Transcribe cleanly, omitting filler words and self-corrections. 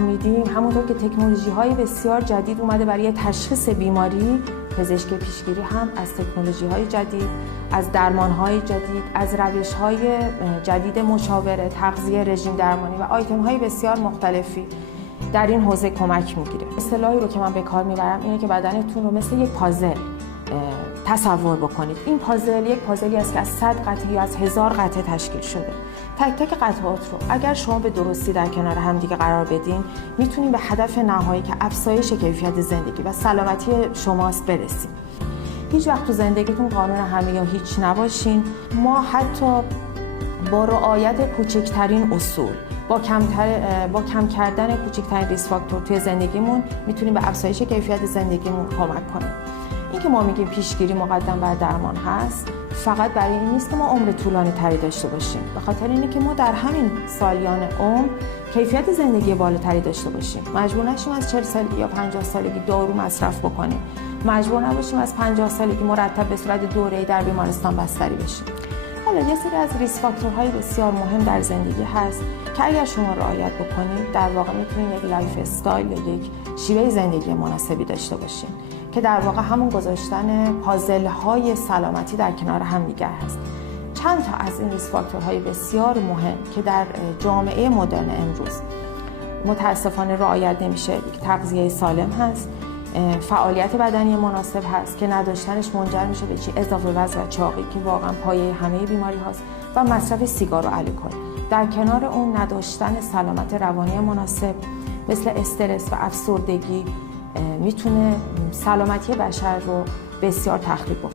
میدیم همونطور که تکنولوژی‌های بسیار جدید اومده برای تشخیص بیماری، پزشکی پیشگیری هم از تکنولوژی‌های جدید، از درمان‌های جدید، از روش‌های جدید مشاوره، تغذیه، رژیم درمانی و آیتم‌های بسیار مختلفی در این حوزه کمک می‌گیره. اصطلاحی رو که من به کار میبرم اینه که بدنتون رو مثل یک پازل تصور بکنید. این پازل یک پازلی است که از 100 قطعه یا از 1000 قطعه تشکیل شده. تک تک قطعات رو اگر شما به درستی در کنار هم دیگه قرار بدین، میتونید به هدف نهایی که افزایش کیفیت زندگی و سلامتی شماست برسید. هیچ وقت تو زندگیتون قانون همه یا هیچ نباشین. ما حتی با رعایت کوچکترین اصول، با کم کردن کوچکترین ریسک فاکتور توی زندگیمون میتونیم به افزایش کیفیت زندگیمون کمک کنیم. این که ما میگیم پیشگیری مقدم بر درمان هست، فقط برای این نیست که ما عمر طولانی تری داشته باشیم، به خاطر اینه که ما در همین سالیان عمر کیفیت زندگی بالاتری داشته باشیم. مجبور نشیم از 40 سالگی یا 50 سالگی دارو مصرف بکنیم. مجبور نباشیم از 50 سالگی مرتب به صورت دوره‌ای در بیمارستان بستری بشیم. حالا یه سری از ریسک فاکتورهای بسیار مهم در زندگی هست که اگر شما رعایت بکنید، در واقع میتونید یک لایف استایل یا یک شیوه زندگی مناسبی داشته باشین که در واقع همون گذاشتن پازل‌های سلامتی در کنار هم دیگر هست. چند تا از این ریسک فاکتورهای بسیار مهم که در جامعه مدرن امروز متاسفانه رعایت نمیشه، یک تغذیه سالم هست، فعالیت بدنی مناسب هست که نداشتنش منجر میشه به اضافه وزن و چاقی که واقعا پایه همه بیماری هاست و مصرف سیگار و الکل. در کنار اون نداشتن سلامت روانی مناسب مثل استرس و افسردگی میتونه سلامتی بشر رو بسیار تخریب کنه.